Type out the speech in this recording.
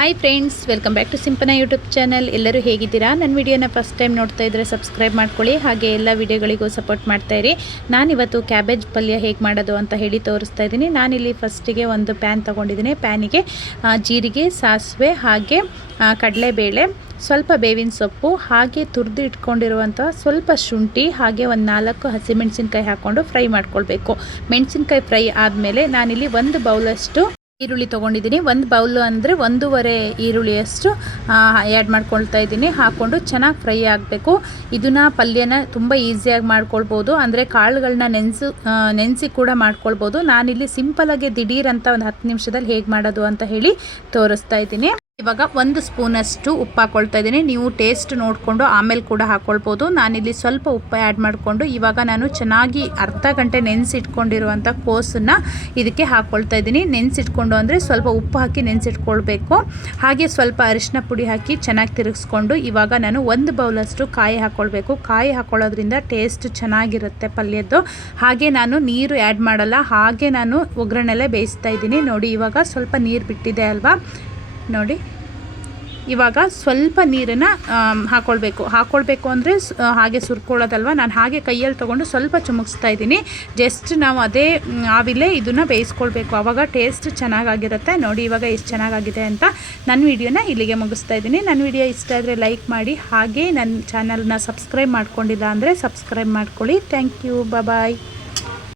Hi friends, welcome back to Simpana YouTube channel. ಎಲ್ಲರೂ ಹೇಗಿದ್ದೀರಾ? ನನ್ನ ವಿಡಿಯೋನ ಫಸ್ಟ್ ಟೈಮ್ ನೋಡ್ತಾ ಇದ್ದರೆ ಸಬ್ಸ್ಕ್ರೈಬ್ ಮಾಡ್ಕೊಳ್ಳಿ, ಹಾಗೆ ಎಲ್ಲ ವಿಡಿಯೋಗಳಿಗೂ ಸಪೋರ್ಟ್ ಮಾಡ್ತಾಯಿರಿ. ನಾನಿವತ್ತು ಕ್ಯಾಬೇಜ್ ಪಲ್ಯ ಹೇಗೆ ಮಾಡೋದು ಅಂತ ಹೇಳಿ ತೋರಿಸ್ತಾ ಇದ್ದೀನಿ. ನಾನಿಲ್ಲಿ ಫಸ್ಟಿಗೆ ಒಂದು ಪ್ಯಾನ್ ತೊಗೊಂಡಿದ್ದೀನಿ. ಪ್ಯಾನಿಗೆ ಜೀರಿಗೆ, ಸಾಸಿವೆ, ಹಾಗೆ ಕಡಲೆಬೇಳೆ, ಸ್ವಲ್ಪ ಬೇವಿನ ಸೊಪ್ಪು, ಹಾಗೆ ತುರಿದು ಇಟ್ಕೊಂಡಿರುವಂಥ ಸ್ವಲ್ಪ ಶುಂಠಿ, ಹಾಗೆ ಒಂದು 4 ಹಸಿಮೆಣಸಿನ್ಕಾಯಿ ಹಾಕ್ಕೊಂಡು ಫ್ರೈ ಮಾಡ್ಕೊಳ್ಬೇಕು. ಮೆಣಸಿನ್ಕಾಯಿ ಫ್ರೈ ಆದಮೇಲೆ ನಾನಿಲ್ಲಿ 1 ಬೌಲಷ್ಟು ಈರುಳ್ಳಿ ತೊಗೊಂಡಿದ್ದೀನಿ. 1 ಬೌಲು ಅಂದರೆ 1.5 ಈರುಳ್ಳಿಯಷ್ಟು ಆ್ಯಡ್ ಮಾಡ್ಕೊಳ್ತಾ ಇದ್ದೀನಿ. ಹಾಕ್ಕೊಂಡು ಚೆನ್ನಾಗಿ ಫ್ರೈ ಆಗಬೇಕು. ಇದನ್ನು ಪಲ್ಯನ ತುಂಬ ಈಸಿಯಾಗಿ ಮಾಡ್ಕೊಳ್ಬೋದು, ಅಂದರೆ ಕಾಳುಗಳನ್ನ ನೆನೆಸಿ ಕೂಡ ಮಾಡ್ಕೊಳ್ಬೋದು. ನಾನಿಲ್ಲಿ ಸಿಂಪಲಾಗಿ ದಿಢೀರ್ ಅಂತ ಒಂದು 10 ನಿಮಿಷದಲ್ಲಿ ಹೇಗೆ ಮಾಡೋದು ಅಂತ ಹೇಳಿ ತೋರಿಸ್ತಾ ಇದ್ದೀನಿ. ಇವಾಗ 1 ಸ್ಪೂನಷ್ಟು ಉಪ್ಪು ಹಾಕ್ಕೊಳ್ತಾ ಇದ್ದೀನಿ. ನೀವು ಟೇಸ್ಟ್ ನೋಡಿಕೊಂಡು ಆಮೇಲೆ ಕೂಡ ಹಾಕ್ಕೊಳ್ಬೋದು. ನಾನಿಲ್ಲಿ ಸ್ವಲ್ಪ ಉಪ್ಪು ಆ್ಯಡ್ ಮಾಡಿಕೊಂಡು ಇವಾಗ ನಾನು ಚೆನ್ನಾಗಿ ಅರ್ಧ ಗಂಟೆ ನೆನೆಸಿಟ್ಕೊಂಡಿರುವಂಥ ಕೋಸನ್ನು ಇದಕ್ಕೆ ಹಾಕ್ಕೊಳ್ತಾ ಇದ್ದೀನಿ. ನೆನೆಸಿಟ್ಕೊಂಡು ಅಂದರೆ ಸ್ವಲ್ಪ ಉಪ್ಪು ಹಾಕಿ ನೆನೆಸಿಟ್ಕೊಳ್ಬೇಕು. ಹಾಗೆ ಸ್ವಲ್ಪ ಅರಿಶಿನ ಪುಡಿ ಹಾಕಿ ಚೆನ್ನಾಗಿ ತಿರುಗಿಸ್ಕೊಂಡು ಇವಾಗ ನಾನು 1 ಬೌಲಷ್ಟು ಕಾಯಿ ಹಾಕ್ಕೊಳ್ಬೇಕು. ಕಾಯಿ ಹಾಕ್ಕೊಳ್ಳೋದ್ರಿಂದ ಟೇಸ್ಟ್ ಚೆನ್ನಾಗಿರುತ್ತೆ ಪಲ್ಯದ್ದು. ಹಾಗೆ ನಾನು ನೀರು ಆ್ಯಡ್ ಮಾಡಲ್ಲ, ಹಾಗೆ ನಾನು ಒಗ್ಗರಣೆಲೆ ಬೇಯಿಸ್ತಾ ಇದ್ದೀನಿ. ನೋಡಿ, ಇವಾಗ ಸ್ವಲ್ಪ ನೀರು ಬಿಟ್ಟಿದೆ ಅಲ್ವಾ, ನೋಡಿ ಇವಾಗ ಸ್ವಲ್ಪ ನೀರನ್ನು ಹಾಕ್ಕೊಳ್ಬೇಕು ಅಂದರೆ ಹಾಗೆ ಸುರ್ಕೊಳ್ಳೋದಲ್ವ. ನಾನು ಹಾಗೆ ಕೈಯಲ್ಲಿ ತೊಗೊಂಡು ಸ್ವಲ್ಪ ಚುಮುಕ್ಸ್ತಾ ಇದ್ದೀನಿ. ಜಸ್ಟ್ ನಾವು ಅದೇ ಆವಿಲೇ ಇದನ್ನು ಬೇಯಿಸ್ಕೊಳ್ಬೇಕು, ಆವಾಗ ಟೇಸ್ಟ್ ಚೆನ್ನಾಗಿರುತ್ತೆ. ನೋಡಿ ಇವಾಗ ಎಷ್ಟು ಚೆನ್ನಾಗಾಗಿದೆ ಅಂತ. ನನ್ನ ವಿಡಿಯೋನ ಇಲ್ಲಿಗೆ ಮುಗಿಸ್ತಾ ಇದ್ದೀನಿ. ನನ್ನ ವಿಡಿಯೋ ಇಷ್ಟ ಆದರೆ ಲೈಕ್ ಮಾಡಿ, ಹಾಗೆ ನನ್ನ ಚಾನಲ್ನ ಸಬ್ಸ್ಕ್ರೈಬ್ ಮಾಡ್ಕೊಂಡಿಲ್ಲ ಅಂದರೆ ಸಬ್ಸ್ಕ್ರೈಬ್ ಮಾಡ್ಕೊಳ್ಳಿ. Thank you, bye.